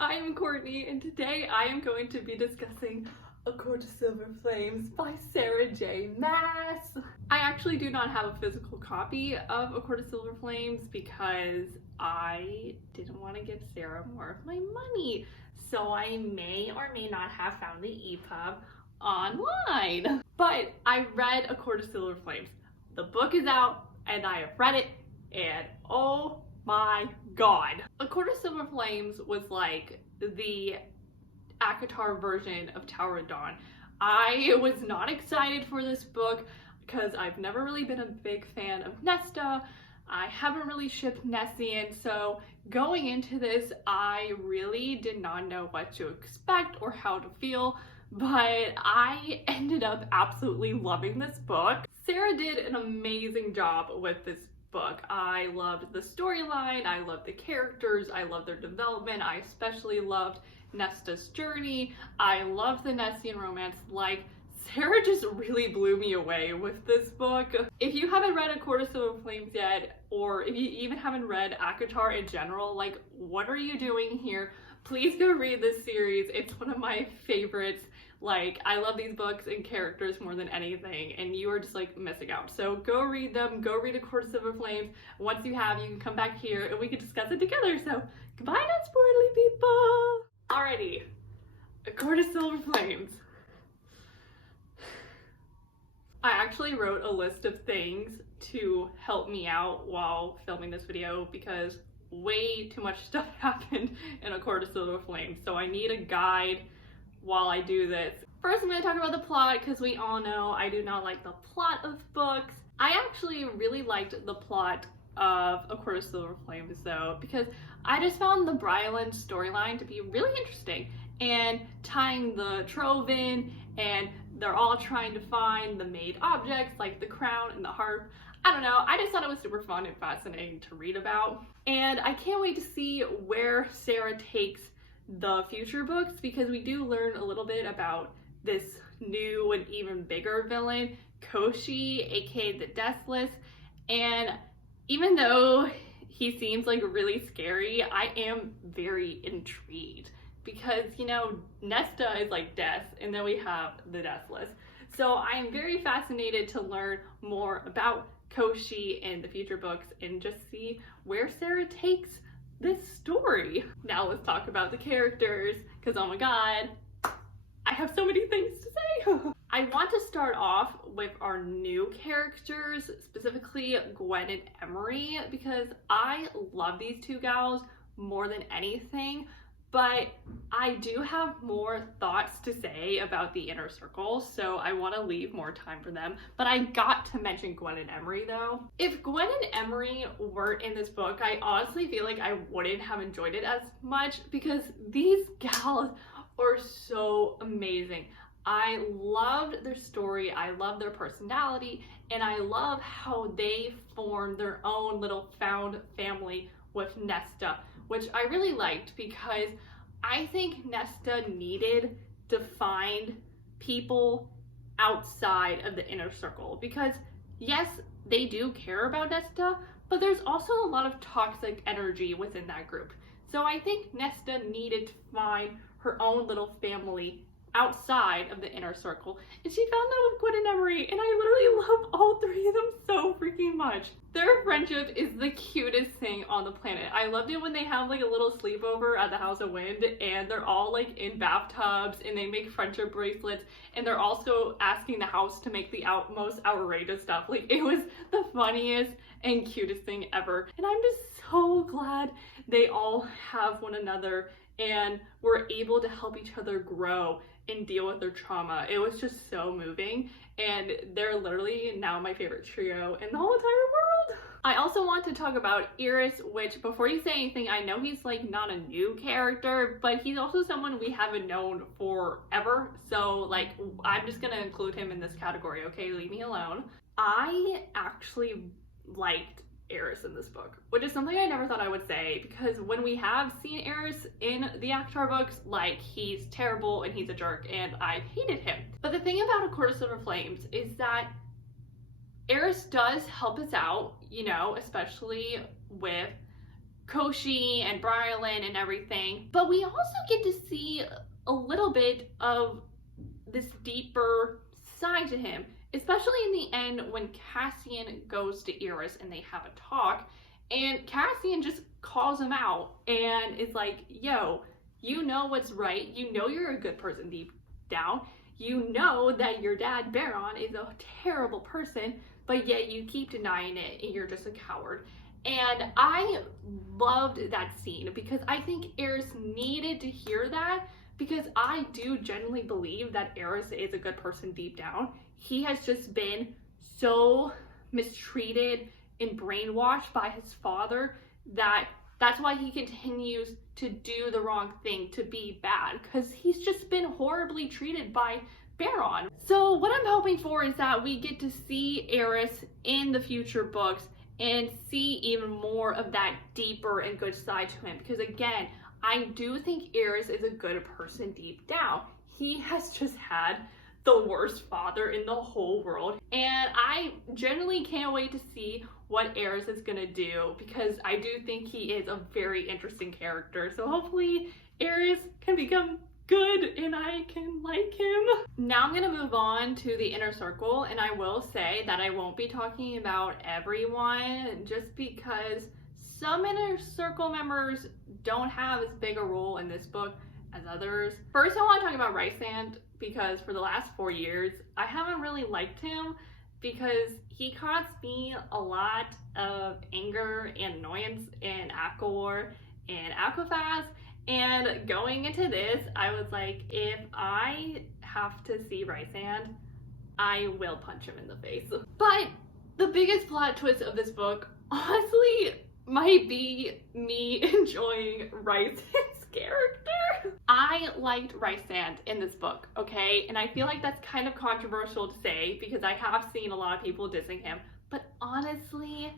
I'm Courtney, and today I am going to be discussing A Court of Silver Flames by Sarah J. Maas. I actually do not have a physical copy of A Court of Silver Flames because I didn't want to give Sarah more of my money, so I may or may not have found the EPUB online. But I read A Court of Silver Flames. The book is out, and I have read it, and oh my god. A Court of Silver Flames was like the acotar version of Tower of Dawn. I was not excited for this book because I've never really been a big fan of Nesta. I haven't really shipped Nessian, so going into this, I really did not know what to expect or how to feel, but I ended up absolutely loving this book. Sarah did an amazing job with this book. I loved the storyline, I loved the characters, I loved their development, I especially loved Nesta's journey, I loved the Nessian romance. Like, Sarah just really blew me away with this book. If you haven't read A Court of Silver Flames yet, or if you even haven't read acotar in general, like, what are you doing here? Please go read this series. It's one of my favorites. Like, I love these books and characters more than anything, and you are just like missing out. So go read them, go read A Court of Silver Flames. Once you have, you can come back here and we can discuss it together. So goodbye, non-spoilerly people. Alrighty, A Court of Silver Flames. I actually wrote a list of things to help me out while filming this video because way too much stuff happened in A Court of Silver Flames. So I need a guide while I do this. First, I'm going to talk about the plot because we all know I do not like the plot of books. I actually really liked the plot of A Court of Silver Flames though, because I just found the Brylan storyline to be really interesting, and tying the trove in, and they're all trying to find the made objects like the crown and the harp. I don't know, I just thought it was super fun and fascinating to read about. And I can't wait to see where Sarah takes the future books, because we do learn a little bit about this new and even bigger villain, Koshi, aka the Deathless. And even though he seems like really scary, I am very intrigued because, you know, Nesta is like death, and then we have the Deathless. So I'm very fascinated to learn more about Koshi in the future books and just see where Sarah takes this story. Now let's talk about the characters, because oh my god, I have so many things to say. I want to start off with our new characters, specifically Gwen and Emery, because I love these two gals more than anything, but I do have more thoughts to say about the inner circle, so I want to leave more time for them. But I got to mention Gwen and Emery though. If Gwen and Emery weren't in this book, I honestly feel like I wouldn't have enjoyed it as much because these gals are so amazing. I loved their story, I love their personality, and I love how they formed their own little found family with Nesta, which I really liked because I think Nesta needed to find people outside of the inner circle, because yes, they do care about Nesta, but there's also a lot of toxic energy within that group. So I think Nesta needed to find her own little family outside of the inner circle, and she found that with Gwen and Emery, and I literally love all three of them so freaking much. Their friendship is the cutest thing on the planet. I loved it when they have like a little sleepover at the House of Wind, and they're all like in bathtubs, and they make friendship bracelets, and they're also asking the house to make the most outrageous stuff. Like, it was the funniest and cutest thing ever, and I'm just so glad they all have one another and were able to help each other grow and deal with their trauma. It was just so moving, and they're literally now my favorite trio in the whole entire world. I also want to talk about Iris, which, before you say anything, I know he's like not a new character, but he's also someone we haven't known forever, so like I'm just gonna include him in this category, okay? Leave me alone. I actually liked Eris in this book, which is something I never thought I would say, because when we have seen Eris in the acotar books, like, he's terrible and he's a jerk and I hated him. But the thing about A Court of Silver Flames is that Eris does help us out, you know, especially with Koshi and Brylan and everything. But we also get to see a little bit of this deeper side to him, especially in the end when Cassian goes to Iris and they have a talk, and Cassian just calls him out and is like, yo, you know what's right, you know you're a good person deep down, you know that your dad Baron is a terrible person, but yet you keep denying it and you're just a coward. And I loved that scene because I think Iris needed to hear that, because I do genuinely believe that Iris is a good person deep down. He has just been so mistreated and brainwashed by his father that's why he continues to do the wrong thing, to be bad, because he's just been horribly treated by Baron. So what I'm hoping for is that we get to see Iris in the future books and see even more of that deeper and good side to him, because again, I do think Iris is a good person deep down. He has just had the worst father in the whole world, and I genuinely can't wait to see what Iris is gonna do, because I do think he is a very interesting character. So hopefully Iris can become good and I can like him. Now I'm gonna move on to the inner circle, and I will say that I won't be talking about everyone just because some inner circle members don't have as big a role in this book as others. First, I want to talk about Rysand, because for the last 4 years I haven't really liked him, because he caused me a lot of anger and annoyance in Aquawar and Aquafast. And going into this, I was like, if I have to see Rysand, I will punch him in the face. But the biggest plot twist of this book, honestly, might be me enjoying Rysand's character. I liked Rysand in this book, okay? And I feel like that's kind of controversial to say because I have seen a lot of people dissing him, but honestly,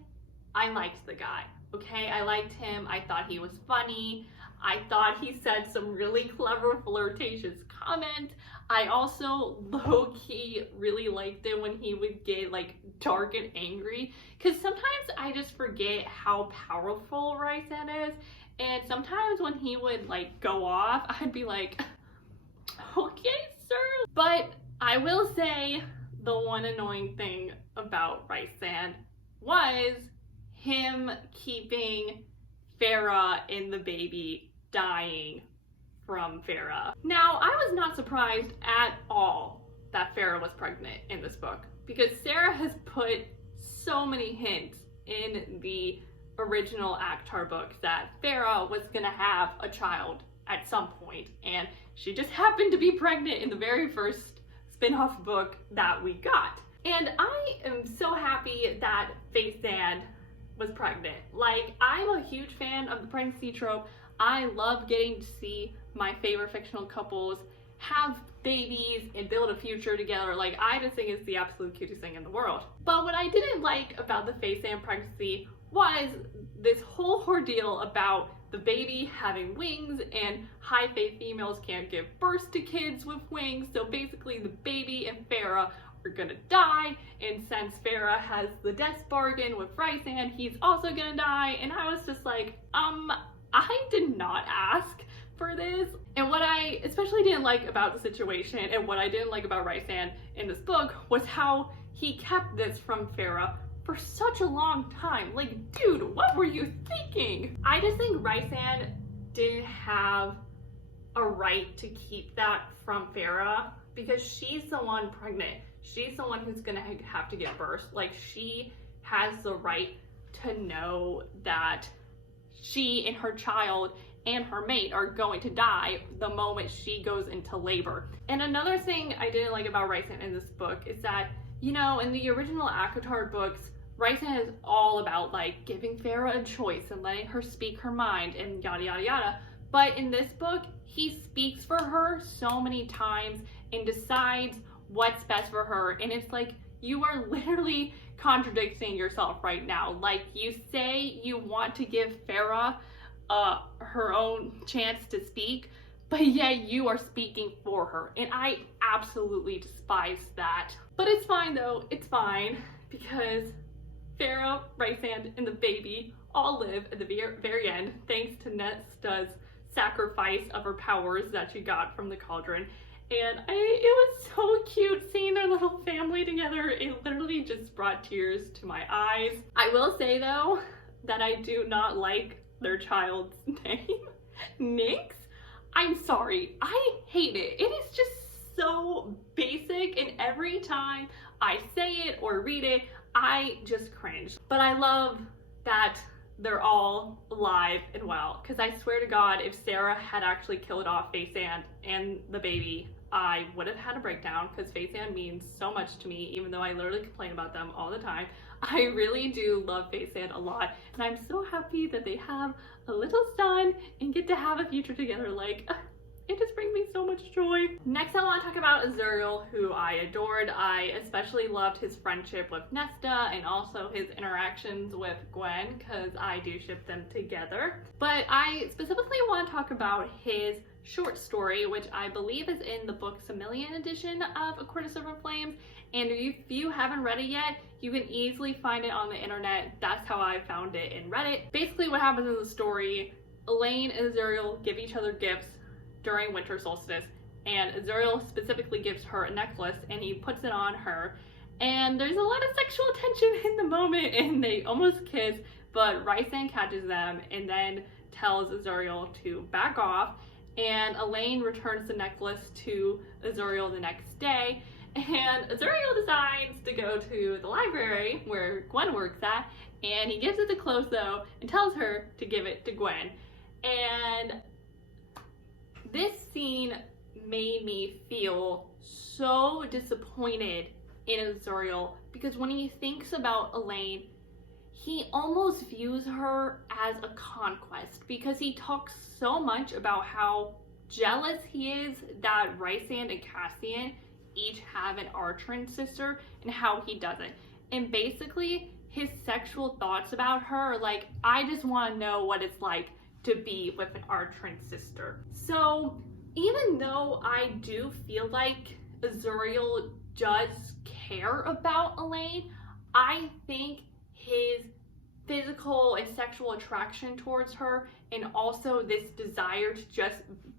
I liked the guy, okay? I liked him. I thought he was funny. I thought he said some really clever flirtatious comments. I also low-key really liked it when he would get like dark and angry, because sometimes I just forget how powerful Rysand is, and sometimes when he would like go off, I'd be like, okay, sir. But I will say the one annoying thing about Rysand was him keeping Farah and the baby dying from Farah. Now, I was not surprised at all that Farah was pregnant in this book, because Sarah has put so many hints in the original Actar books that Farah was gonna have a child at some point, and she just happened to be pregnant in the very first spin-off book that we got. And I am so happy that Rysand was pregnant. Like, I'm a huge fan of the pregnancy trope. I love getting to see my favorite fictional couples have babies and build a future together. Like, I just think it's the absolute cutest thing in the world. But what I didn't like about the Rysand pregnancy was this whole ordeal about the baby having wings, and high fae females can't give birth to kids with wings. So basically the baby and Farah are gonna die, and since Farah has the death bargain with Rysand, he's also gonna die. And I was just like, I did not ask for this. And what I especially didn't like about the situation, and what I didn't like about Rysand in this book, was how he kept this from Farah for such a long time. Like, dude, what were you thinking? I just think Rysand didn't have a right to keep that from Farah, because she's the one pregnant. She's the one who's gonna have to give birth. Like, she has the right to know that she and her child and her mate are going to die the moment she goes into labor. And another thing I didn't like about Rysand in this book is that, you know, in the original acotar books, Rysand is all about like giving Farah a choice and letting her speak her mind and yada yada yada. But in this book, he speaks for her so many times and decides what's best for her. And it's like, you are literally contradicting yourself right now. Like, you say you want to give Farah her own chance to speak, but yet you are speaking for her. And I absolutely despise that. But it's fine though, it's fine, because Farah, Rysand, and the baby all live at the very end, thanks to Nesta's sacrifice of her powers that she got from the cauldron. And it was so cute seeing their little family together. It literally just brought tears to my eyes. I will say though, that I do not like their child's name, Nyx. I'm sorry, I hate it. It is just so basic, and every time I say it or read it, I just cringe. But I love that they're all alive and well, because I swear to God, if Sarah had actually killed off Faison and the baby, I would have had a breakdown, because Faison means so much to me, even though I literally complain about them all the time. I really do love Faison a lot, and I'm so happy that they have a little son and get to have a future together. Like, it just brings me so much joy. Next, I want to talk about Azuriel, who I adored. I especially loved his friendship with Nesta and also his interactions with Gwen, because I do ship them together. But I specifically want to talk about his short story, which I believe is in the book Semillian edition of A Court of Silver Flames. And if you haven't read it yet, you can easily find it on the internet. That's how I found it and read it. Basically what happens in the story, Elaine and Azuriel give each other gifts during winter solstice, and Azuriel specifically gives her a necklace and he puts it on her, and there's a lot of sexual tension in the moment and they almost kiss, but Rysand catches them and then tells Azuriel to back off, and Elaine returns the necklace to Azuriel the next day, and Azuriel decides to go to the library where Gwen works at, and he gives it to Clotho and tells her to give it to Gwen. And this scene made me feel so disappointed in Azuriel, because when he thinks about Elaine, he almost views her as a conquest, because he talks so much about how jealous he is that Rysand and Cassian each have an Archeron sister and how he doesn't. And basically his sexual thoughts about her are like, I just want to know what it's like to be with an Archeron sister. So even though I do feel like Azuriel does care about Elaine, I think his physical and sexual attraction towards her, and also this desire to just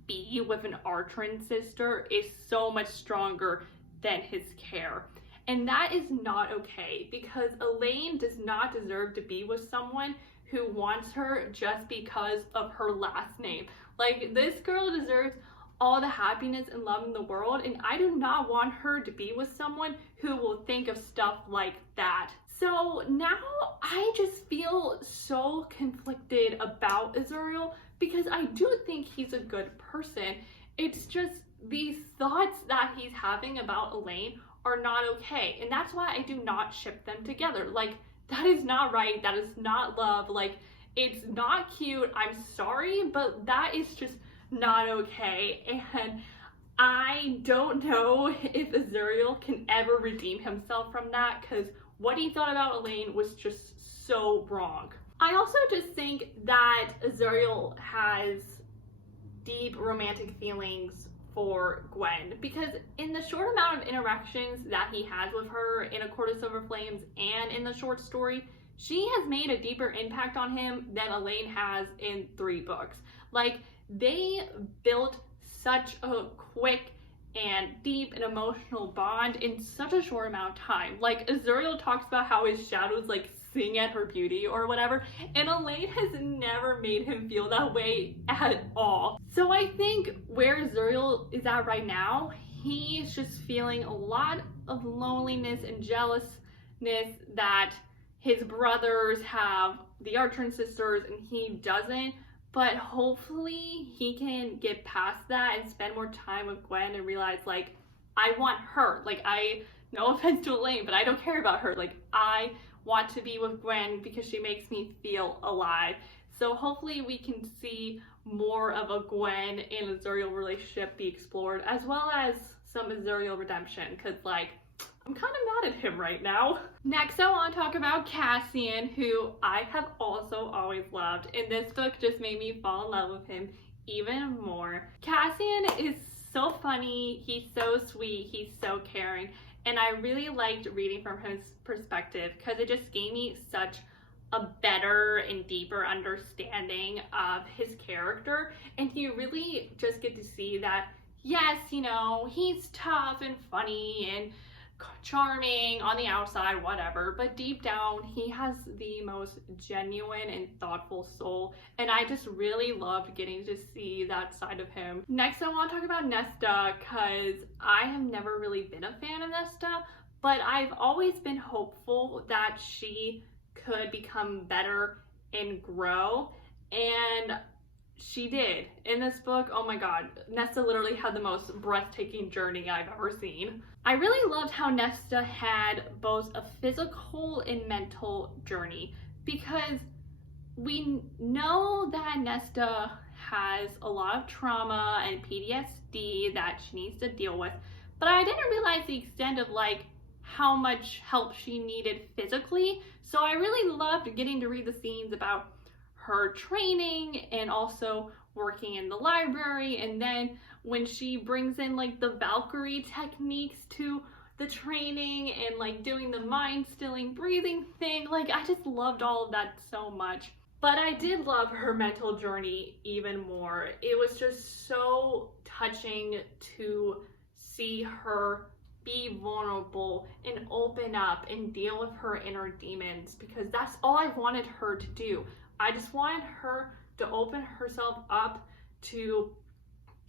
be with an Archeron sister, is so much stronger than his care. And that is not okay, because Elaine does not deserve to be with someone who wants her just because of her last name. Like, this girl deserves all the happiness and love in the world, and I do not want her to be with someone who will think of stuff like that. So now I just feel so conflicted about Azuriel, because I do think he's a good person. It's just these thoughts that he's having about Elaine are not okay, and that's why I do not ship them together. Like, that is not right. That is not love. Like, it's not cute. I'm sorry, but that is just not okay. And I don't know if Azuriel can ever redeem himself from that, because what he thought about Elaine was just so wrong. I also just think that Azuriel has deep romantic feelings for Gwen, because in the short amount of interactions that he has with her in A Court of Silver Flames and in the short story, she has made a deeper impact on him than Elaine has in 3 books. Like, they built such a quick and deep and emotional bond in such a short amount of time. Like, Azuriel talks about how his shadows like sing at her beauty or whatever, and Elaine has never made him feel that way at all. So I think where Azuriel is at right now, he's just feeling a lot of loneliness and jealousness that his brothers have the Archeron sisters and he doesn't. But hopefully he can get past that and spend more time with Gwen and realize, like, I want her. Like, no offense to Elaine, but I don't care about her. Like, I want to be with Gwen because she makes me feel alive. So hopefully we can see more of a Gwen and Azuriel relationship be explored, as well as some Azuriel redemption, because, like, I'm kind of mad at him right now. Next, I want to talk about Cassian, who I have also always loved, and this book just made me fall in love with him even more. Cassian is so funny, he's so sweet, he's so caring, and I really liked reading from his perspective because it just gave me such a better and deeper understanding of his character, and you really just get to see that, yes, you know, he's tough and funny and charming on the outside, whatever, but deep down he has the most genuine and thoughtful soul, and I just really loved getting to see that side of him. Next, I want to talk about Nesta, because I have never really been a fan of Nesta, but I've always been hopeful that she could become better and grow, and she did. In this book, oh my god, Nesta literally had the most breathtaking journey I've ever seen. I really loved how Nesta had both a physical and mental journey, because we know that Nesta has a lot of trauma and PTSD that she needs to deal with, but I didn't realize the extent of like how much help she needed physically. So I really loved getting to read the scenes about her training and also working in the library, and then when she brings in like the Valkyrie techniques to the training and like doing the mind stilling breathing thing, like I just loved all of that so much. But I did love her mental journey even more. It was just so touching to see her be vulnerable and open up and deal with her inner demons, because that's all I wanted her to do. I just wanted her to open herself up to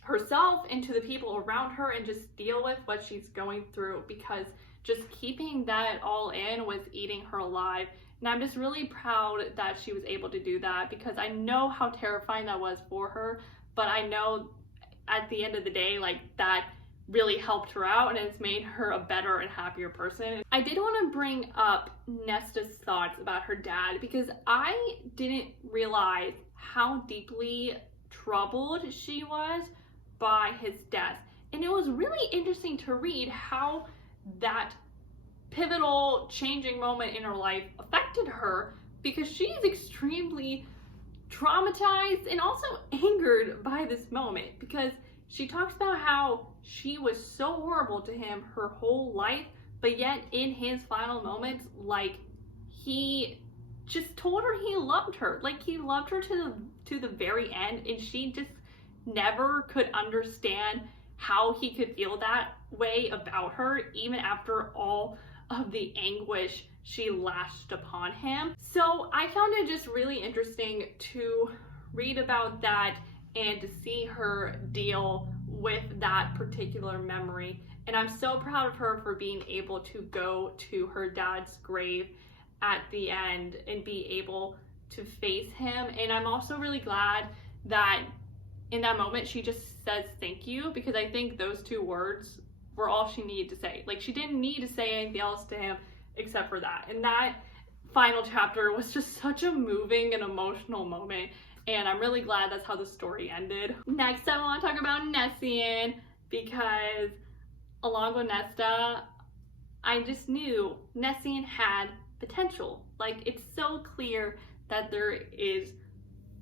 herself and to the people around her and just deal with what she's going through, because just keeping that all in was eating her alive. And I'm just really proud that she was able to do that, because I know how terrifying that was for her, but I know at the end of the day, like, that really helped her out and it's made her a better and happier person. I did want to bring up Nesta's thoughts about her dad, because I didn't realize how deeply troubled she was by his death. And it was really interesting to read how that pivotal changing moment in her life affected her, because she's extremely traumatized and also angered by this moment, because she talks about how she was so horrible to him her whole life, but yet in his final moments, like, he just told her he loved her. Like, he loved her to the very end, and she just never could understand how he could feel that way about her, even after all of the anguish she lashed upon him. So I found it just really interesting to read about that and to see her deal with that particular memory. And I'm so proud of her for being able to go to her dad's grave at the end and be able to face him. And I'm also really glad that in that moment she just says thank you, because I think those two words were all she needed to say. Like, she didn't need to say anything else to him except for that. And that final chapter was just such a moving and emotional moment, and I'm really glad that's how the story ended. Next, I want to talk about Nessian, because along with Nesta, I just knew Nessian had potential. Like, it's so clear that there is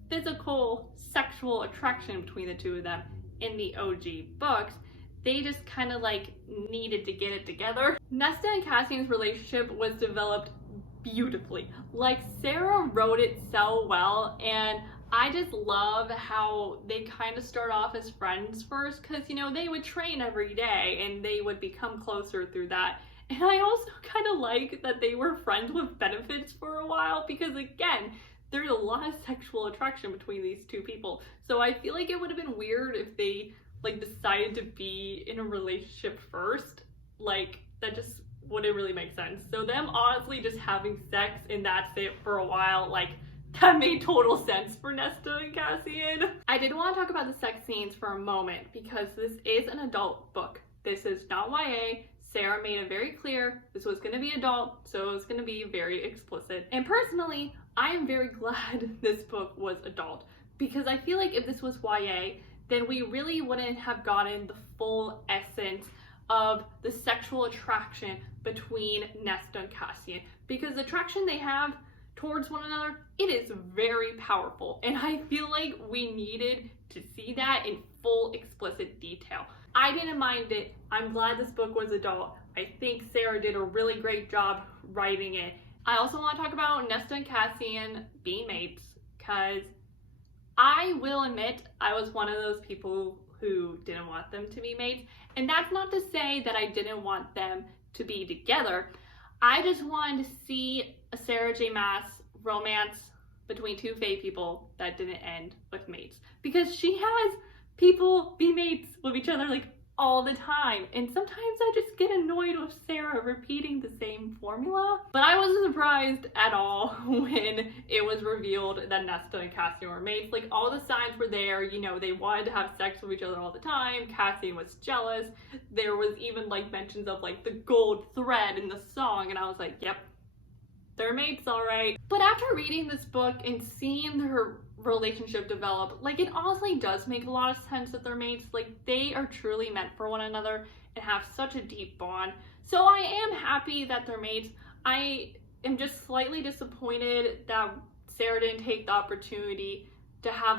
physical, sexual attraction between the two of them in the OG books. They just kind of like needed to get it together. Nesta and Cassian's relationship was developed beautifully. Like, Sarah wrote it so well, and I just love how they kind of start off as friends first, because, you know, they would train every day and they would become closer through that. And I also kind of like that they were friends with benefits for a while, because again, there's a lot of sexual attraction between these two people. So I feel like it would have been weird if they like decided to be in a relationship first. Like, that just wouldn't really make sense. So them honestly just having sex and that's it for a while, like, that made total sense for Nesta and Cassian. I did want to talk about the sex scenes for a moment, because this is an adult book. This is not YA. Sarah made it very clear this was going to be adult, so it was going to be very explicit. And personally, I am very glad this book was adult, because I feel like if this was YA, then we really wouldn't have gotten the full essence of the sexual attraction between Nesta and Cassian, because the attraction they have towards one another, it is very powerful, and I feel like we needed to see that in full explicit detail. I didn't mind it. I'm glad this book was adult. I think Sarah did a really great job writing it. I also want to talk about Nesta and Cassian being mates, because I will admit I was one of those people who didn't want them to be mates. And that's not to say that I didn't want them to be together. I just wanted to see a Sarah J. Maas romance between two Fae people that didn't end with mates. Because she has people be mates with each other like all the time. And sometimes I just get annoyed with Sarah repeating the same formula. But I wasn't surprised at all when it was revealed that Nesta and Cassian were mates. Like, all the signs were there, you know, they wanted to have sex with each other all the time. Cassian was jealous. There was even like mentions of like the gold thread in the song, and I was like, yep, they're mates, all right. But after reading this book and seeing their relationship develop, like, it honestly does make a lot of sense that they're mates. Like, they are truly meant for one another and have such a deep bond. So I am happy that they're mates. I am just slightly disappointed that Sarah didn't take the opportunity to have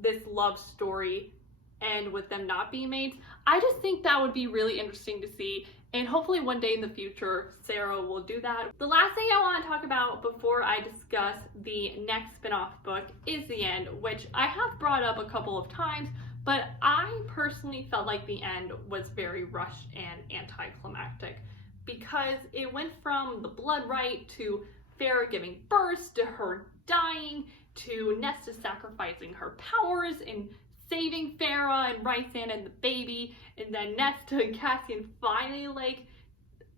this love story end with them not being mates. I just think that would be really interesting to see, and hopefully one day in the future Sarah will do that. The last thing I want to talk about before I discuss the next spin-off book is the end, which I have brought up a couple of times, but I personally felt like the end was very rushed and anticlimactic, because it went from the blood rite to Farrah giving birth to her dying to Nesta sacrificing her powers and saving Farrah and Rysand and the baby, and then Nesta and Cassian finally like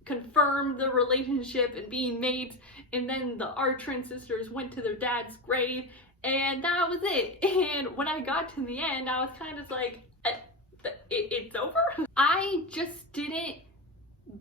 confirmed the relationship and being mates, and then the Artrin sisters went to their dad's grave, and that was it. And when I got to the end, I was kind of like, it's over? I just didn't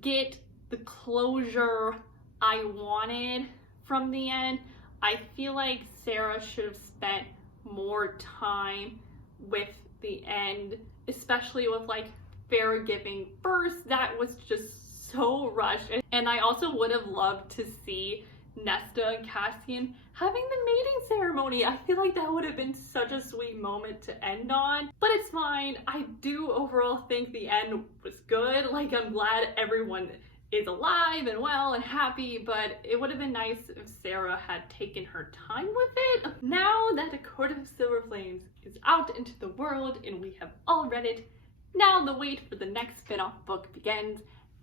get the closure I wanted from the end. I feel like Sarah should have spent more time with the end, especially with like Farrah giving birth. That was just so rushed. And I also would have loved to see Nesta and Cassian having the mating ceremony. I feel like that would have been such a sweet moment to end on, but it's fine. I do overall think the end was good. Like, I'm glad everyone is alive and well and happy, but it would have been nice if Sarah had taken her time with it. Now that A Court of Silver Flames is out into the world and we have all read it, now the wait for the next spin-off book begins,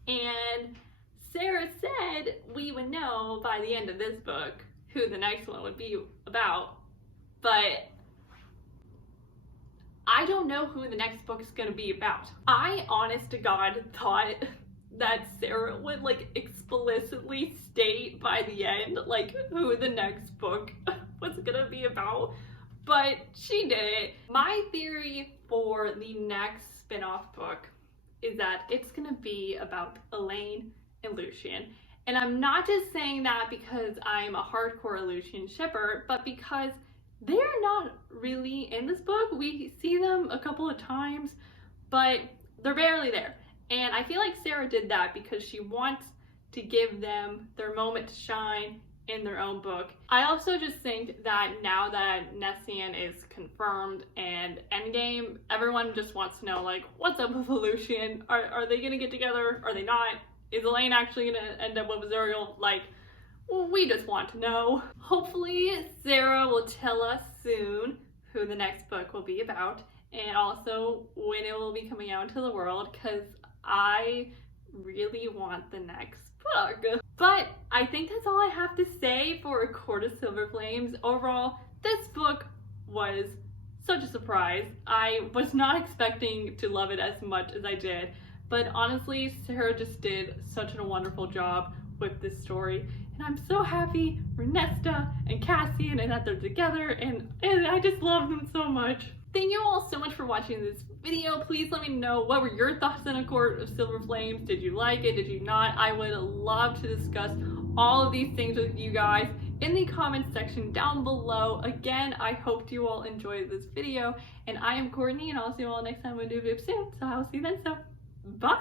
and Sarah said we would know by the end of this book who the next one would be about, but I don't know who the next book is going to be about. I, honest to God, thought that Sarah would like explicitly state by the end like who the next book was gonna be about, but she didn't. My theory for the next spin-off book is that it's gonna be about Elaine and Lucian. And I'm not just saying that because I'm a hardcore Lucian shipper, but because they're not really in this book. We see them a couple of times, but they're barely there. And I feel like Sarah did that because she wants to give them their moment to shine in their own book. I also just think that now that Nessian is confirmed and Endgame, everyone just wants to know, like, what's up with Lucian? Are they gonna get together? Are they not? Is Elaine actually gonna end up with Azuriel? Like, we just want to know. Hopefully Sarah will tell us soon who the next book will be about, and also when it will be coming out into the world, because I really want the next book. But I think that's all I have to say for A Court of Silver Flames. Overall, this book was such a surprise. I was not expecting to love it as much as I did, but honestly, Sarah just did such a wonderful job with this story, and I'm so happy for Nesta and Cassian and that they're together, and I just love them so much. Thank you all so much for watching this video. Please let me know, what were your thoughts on A Court of Silver Flames? Did you like it? Did you not? I would love to discuss all of these things with you guys in the comments section down below. Again, I hope you all enjoyed this video, and I am Courtney, and I'll see you all next time we do a video soon. So I'll see you then. So bye.